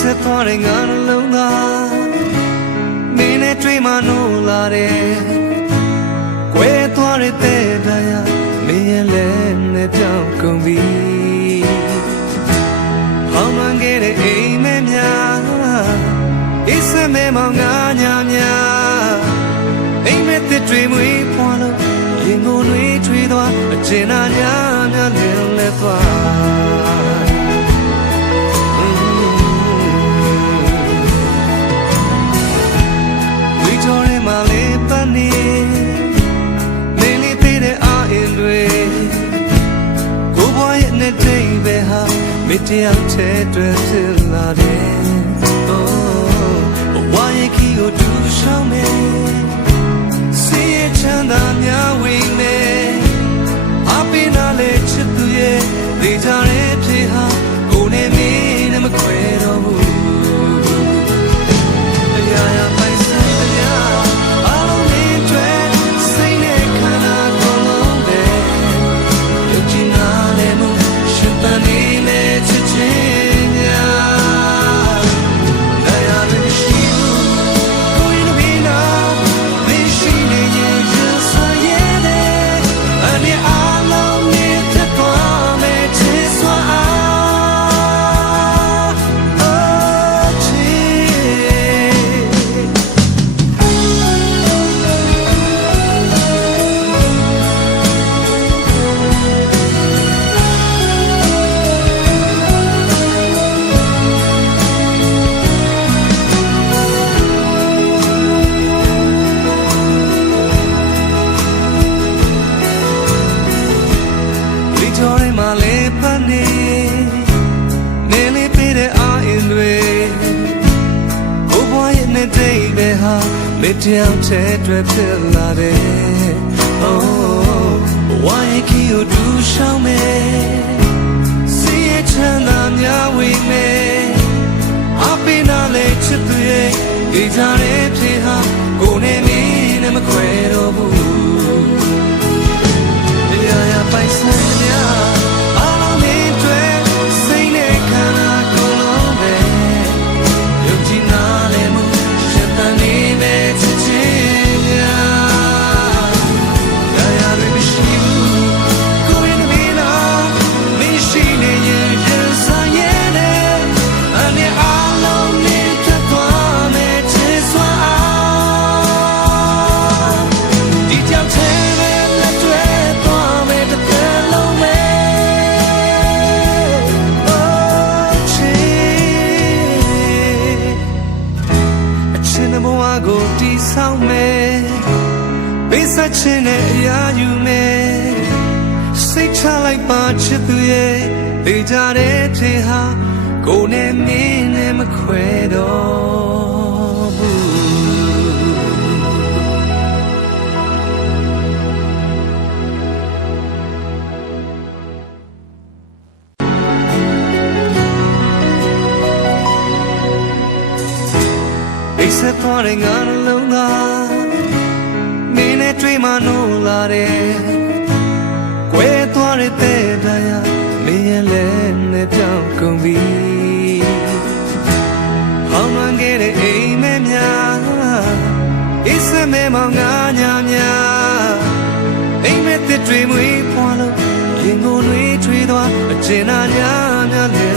ဆက်သွားတဲ့ငါနှလုံးသားမင်းနဲ့တွေ့မှနိုးလာတယ်ကွဲသွားတဲ့တဲ့တရားမင်းရဲ့လက်နဲ့ပြောင်းကုန်ပြီဟောင်းမှန်ခဲ့တဲ့အိမ်မဲများအစ်စမဲမောင်ငါညာများအိမ်မဲတစ်တွေမွေးဖွာလို့ရင်ကိုနှွေးထွေးသွားအကျဉ်းနာညာများလင်းလဲသွားမာလေးပန်းနေနေလေးသေးတဲ့အာအင်တွေကိုဘွားရဲ့နဲ့တိတ်ပဲဟာမတယောက်တည်းတွေ့ဖြစ်လာတယ်ဘဝရဲ့ခီကိုတူရှောင်းမယ်စီးရဲ့ချမ်းသာများဝိမယ်အပင်နာလေးချစ်သူရဲ့နေကြတဲ့ဖြစ်ဟာကိုနေမင်းနဲ့မခွဲတော့ဘူးအရာရာပိုင်ဆိုင်မတယောက်တည်းတွေ့ဖြစ်လာတယ်ဘဝရဲ့ခီကိုတူရှောင်းမယ်စီးရဲ့ချမ်းသာများဝေမယ်အပင်နာလေးချစ်သူရဲ့ဒီကြတဲ့ဖြစ်ဟာကိုနေမင်းနဲ့မခွဲတော့ဘူးအရာရာပိုင်ဆိုင်များအားလုံးနဲ့တွေ့စိတ်နဲ့ခန္ဓာကိုယ်လုံးပဲယုံကြည်နာလဲမှုရှင်သန်နေမယ်ကိုတီဆောင်မယ်ပေးဆက်ခြင်းနဲ့အရာယူမယ်စိတ်ချလိုက်ပါချစ်သူရဲ့သိကြတဲ့ထေဟာကိုနဲ့မင်းနဲ့မခွဲတော့ဘူးဆက်သွားတဲ့ငါနှလုံးသားမင်းနဲ့တွေ့မှနိုးလာတယ်ကွဲသွားတဲ့တဲ့တရားမင်းရဲ့လက်နဲ့ပြောင်းကုန်ပြီဟောင်းမှန်ခဲ့တဲ့အိမ်မဲများအစ်စမဲမောင်ငါညာများအိမ်မဲတစ်တွေမွေးဖွာလို့ရင်ကိုနှွေးထွေးသွားအကျဉ်းနာညာများ